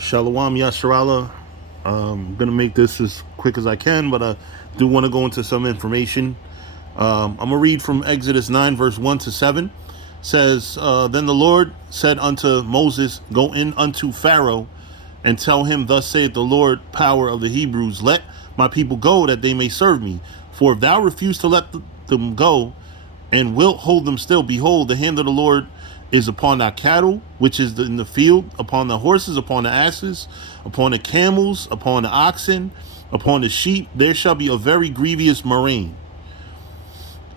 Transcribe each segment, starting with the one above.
Shalom Yasharala. I'm going to make this as quick as I can, but I do want to go into some information. I'm going to read from Exodus 9, verse 1 to 7. It says, Then the Lord said unto Moses, Go in unto Pharaoh, and tell him, Thus saith the Lord, power of the Hebrews, Let my people go, that they may serve me. For if thou refuse to let them go, and wilt hold them still, behold, the hand of the Lord is upon thy cattle, which is in the field, upon the horses, upon the asses, upon the camels, upon the oxen, upon the sheep. There shall be a very grievous murrain.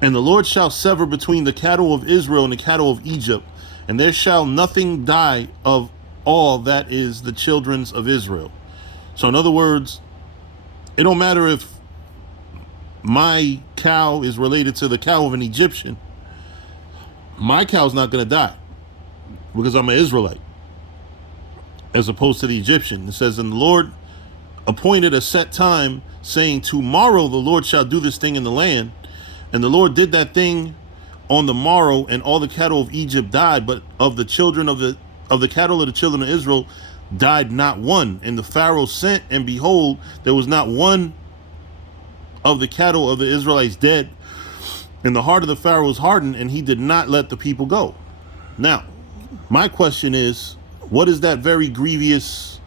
And the Lord shall sever between the cattle of Israel and the cattle of Egypt, and there shall nothing die of all that is the children of Israel. So in other words, it don't matter if my cow is related to the cow of an Egyptian. My cow's not going to die because I'm an Israelite, as opposed to the Egyptian. It says, and the Lord appointed a set time, saying, Tomorrow the Lord shall do this thing in the land. And the Lord did that thing on the morrow, and all the cattle of Egypt died, but of the children of the cattle of the children of Israel died not one. And the Pharaoh sent, and behold, there was not one of the cattle of the Israelites dead. And the heart of the Pharaoh was hardened, and he did not let the people go. Now, my question is, what is that very grievous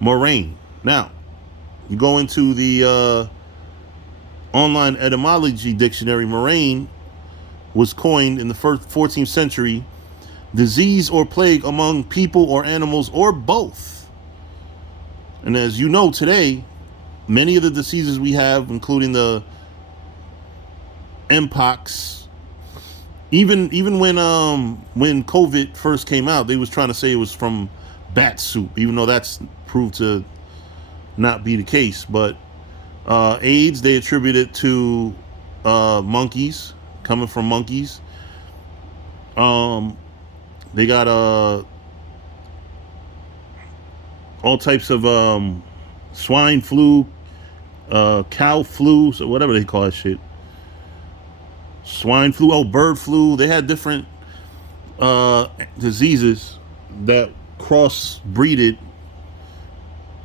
murrain? Now, you go into the online etymology dictionary. Murrain was coined in the 14th century, disease or plague among people or animals or both. And as you know, today, many of the diseases we have, including the Mpox, even when COVID first came out, they was trying to say it was from bat soup, even though that's proved to not be the case. But AIDS, they attribute it to monkeys, coming from monkeys. They got all types of swine flu, cow flu, so whatever they call that shit. Swine flu, bird flu. They had different diseases that cross-breeded,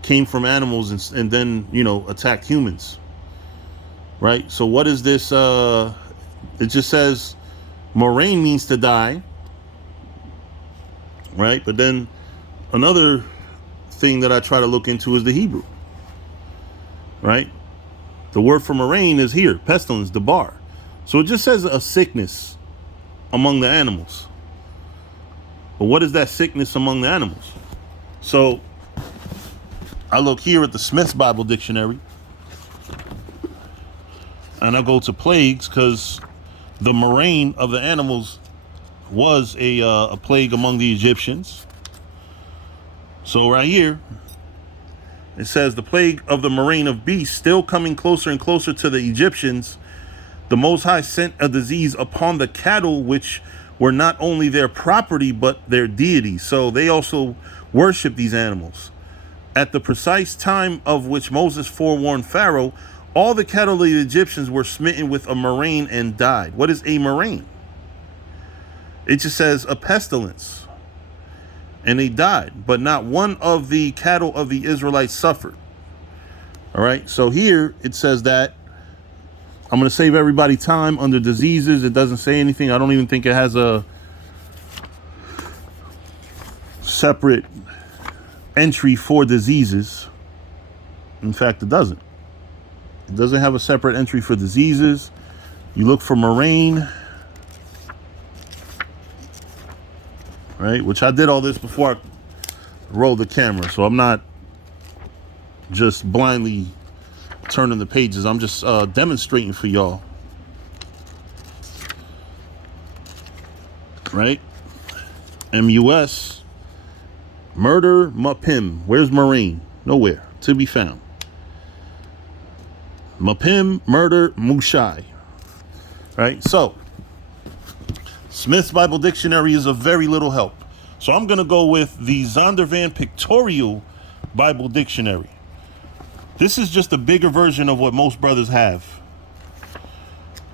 came from animals, and then, attacked humans. Right? So what is this? It just says murrain means to die. Right? But then another thing that I try to look into is the Hebrew. Right? The word for murrain is here, pestilence, debar. So it just says a sickness among the animals. But what is that sickness among the animals? So I look here at the Smith's Bible Dictionary, and I go to plagues, because the murrain of the animals was a plague among the Egyptians. So right here, it says the plague of the murrain of beasts, still coming closer and closer to the Egyptians. The Most High sent a disease upon the cattle, which were not only their property, but their deity. So they also worship these animals. At the precise time of which Moses forewarned Pharaoh, all the cattle of the Egyptians were smitten with a murrain and died. What is a murrain? It just says a pestilence. And they died, but not one of the cattle of the Israelites suffered. All right, so here it says that. I'm going to save everybody time under diseases. It doesn't say anything. I don't even think it has a separate entry for diseases. In fact, it doesn't. It doesn't have a separate entry for diseases. You look for murrain, right? Which I did all this before I rolled the camera, so I'm not just blindly turning the pages. I'm just demonstrating for y'all, right? MUS, murder, mapim. Where's murrain? Nowhere to be found. Mapim, murder, mushai. Right? So Smith's Bible Dictionary is of very little help. So I'm going to go with the Zondervan Pictorial Bible Dictionary. This is just a bigger version of what most brothers have.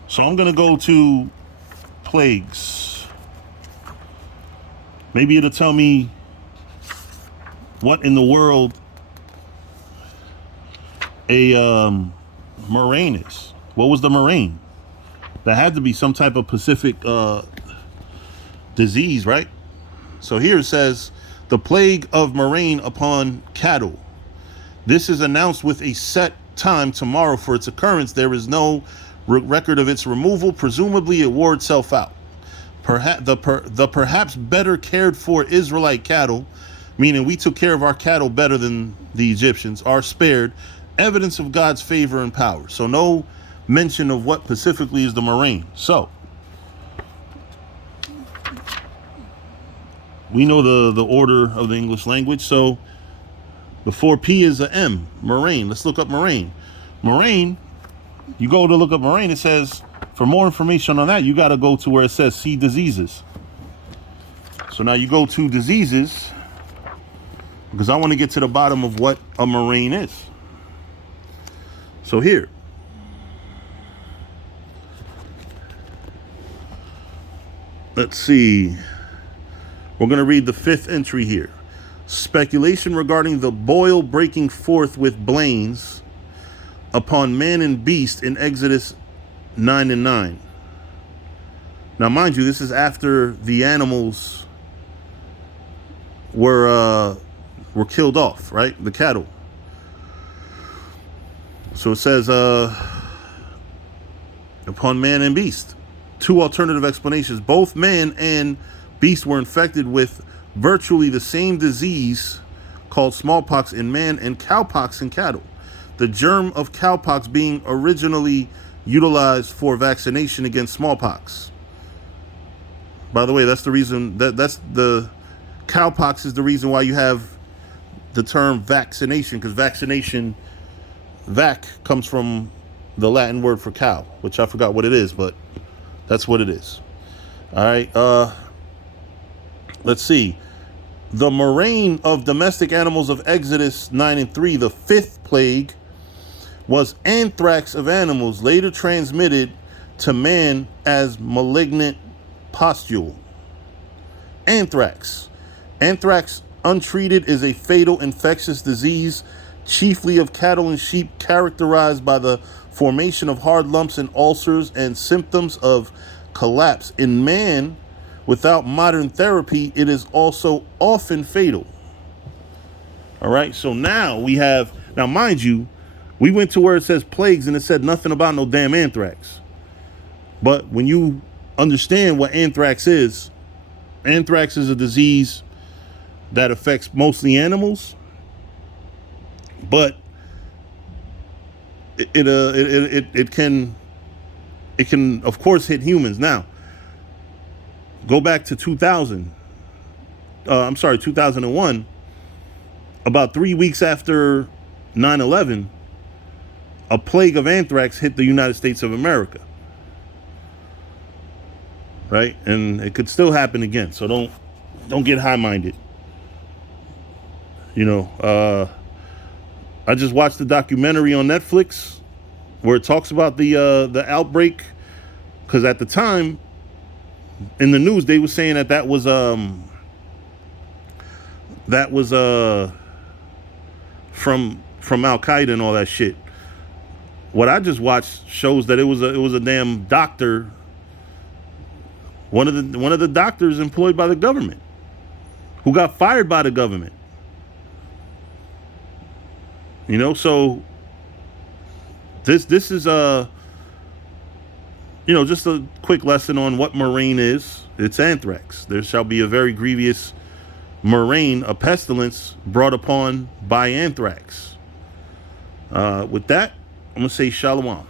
So I'm going to go to plagues. Maybe it'll tell me what in the world a murrain is. What was the murrain? That had to be some type of Pacific disease, right? So here it says, the plague of murrain upon cattle. This is announced with a set time tomorrow for its occurrence. There is no record of its removal. Presumably it wore itself out. Perhaps the perhaps better cared for Israelite cattle, meaning we took care of our cattle better than the Egyptians, are spared. Evidence of God's favor and power. So no mention of what specifically is the murrain. So we know the order of the English language. So the 4P is a M, murrain. Let's look up murrain. Murrain, you go to look up murrain, it says, for more information on that, you got to go to where it says see diseases. So now you go to diseases, because I want to get to the bottom of what a murrain is. So here, let's see. We're going to read the 5th entry here. Speculation regarding the boil breaking forth with blains upon man and beast in Exodus 9:9. Now, mind you, this is after the animals were killed off, right? The cattle. So it says, upon man and beast. 2 alternative explanations. Both man and beast were infected with virtually the same disease called smallpox in man and cowpox in cattle. The germ of cowpox being originally utilized for vaccination against smallpox. By the way, that's the reason that's the cowpox is the reason why you have the term vaccination, because vaccination, vac, comes from the Latin word for cow, which I forgot what it is, but that's what it is. All right. Let's see. The murrain of domestic animals of Exodus 9:3, the 5th plague, was anthrax of animals, later transmitted to man as malignant pustule. Anthrax. Anthrax, untreated, is a fatal infectious disease, chiefly of cattle and sheep, characterized by the formation of hard lumps and ulcers and symptoms of collapse. In man, without modern therapy, it is also often fatal. All right, so now we have, now mind you, we went to where it says plagues and it said nothing about no damn anthrax. But when you understand what anthrax is a disease that affects mostly animals, but it can of course hit humans. Now, go back to 2001, about 3 weeks after 9/11, a plague of anthrax hit the United States of America. Right? And it could still happen again. So don't get high-minded. You know, I just watched the documentary on Netflix where it talks about the outbreak, because at the time in the news they were saying that was from Al Qaeda and all that shit. What I just watched shows that it was a damn doctor, one of the doctors employed by the government, who got fired by the government. You know, so this is just a quick lesson on what murrain is. It's anthrax. There shall be a very grievous murrain, a pestilence brought upon by anthrax. With that, I'm going to say shalom.